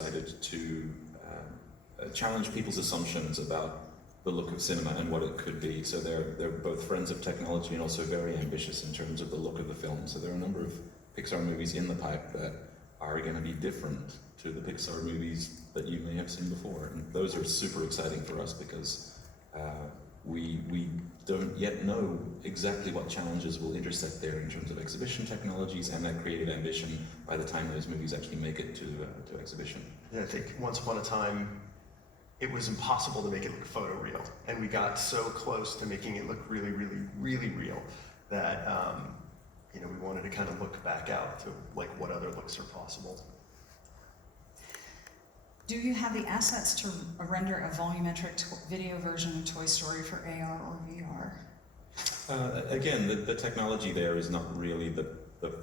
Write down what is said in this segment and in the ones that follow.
decided to challenge people's assumptions about the look of cinema and what it could be. So they're both friends of technology and also very ambitious in terms of the look of the film. So there are a number of Pixar movies in the pipe that are going to be different to the Pixar movies that you may have seen before. And those are super exciting for us because we don't yet know exactly what challenges will intersect there in terms of exhibition technologies and that creative ambition by the time those movies actually make it to exhibition. Yeah, I think once upon a time, it was impossible to make it look photoreal, and we got so close to making it look really, really, really real that we wanted to kind of look back out to like what other looks are possible. Do you have the assets to render a volumetric video version of Toy Story for AR or VR? Again, the technology there is not really the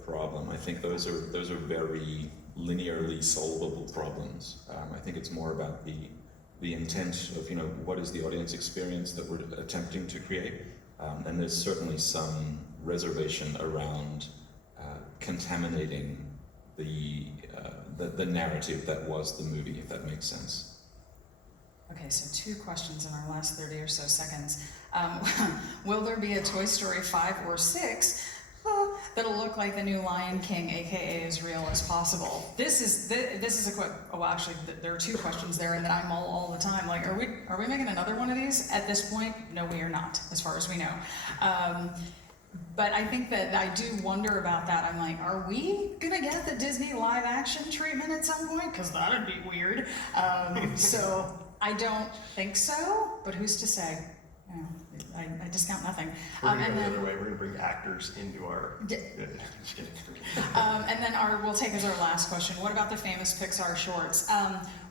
problem. I think those are very linearly solvable problems. I think it's more about the intent of what is the audience experience that we're attempting to create, and there's certainly some reservation around contaminating the narrative that was the movie, if that makes sense. Okay, so 2 questions in our last 30 or so seconds. Will there be a Toy Story 5 or 6 that'll look like the new Lion King, aka as real as possible? This is a quick. Oh, actually, there are 2 questions there, and that I'm all the time like, are we making another one of these? At this point, no, we are not, as far as we know. But I think that I do wonder about that. I'm like, are we gonna get the Disney live action treatment at some point? Because that'd be weird. So I don't think so, but who's to say? I discount nothing. We're going to go the other way. We're going to bring actors into our... Just kidding. And then we'll take as our last question, what about the famous Pixar shorts?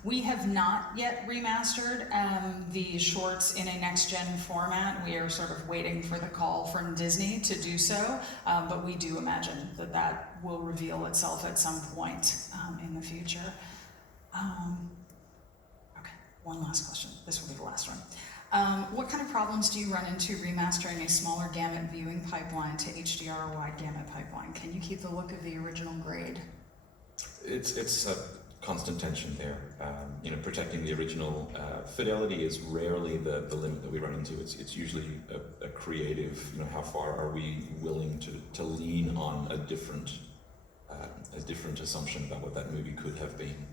We have not yet remastered the shorts in a next-gen format. We are sort of waiting for the call from Disney to do so, but we do imagine that will reveal itself at some point in the future. Okay, one last question. This will be the last one. What kind of problems do you run into remastering a smaller gamut viewing pipeline to HDR or wide gamut pipeline? Can you keep the look of the original grade? It's a constant tension there. Protecting the original fidelity is rarely the limit that we run into. It's usually a creative. How far are we willing to lean on a different assumption about what that movie could have been?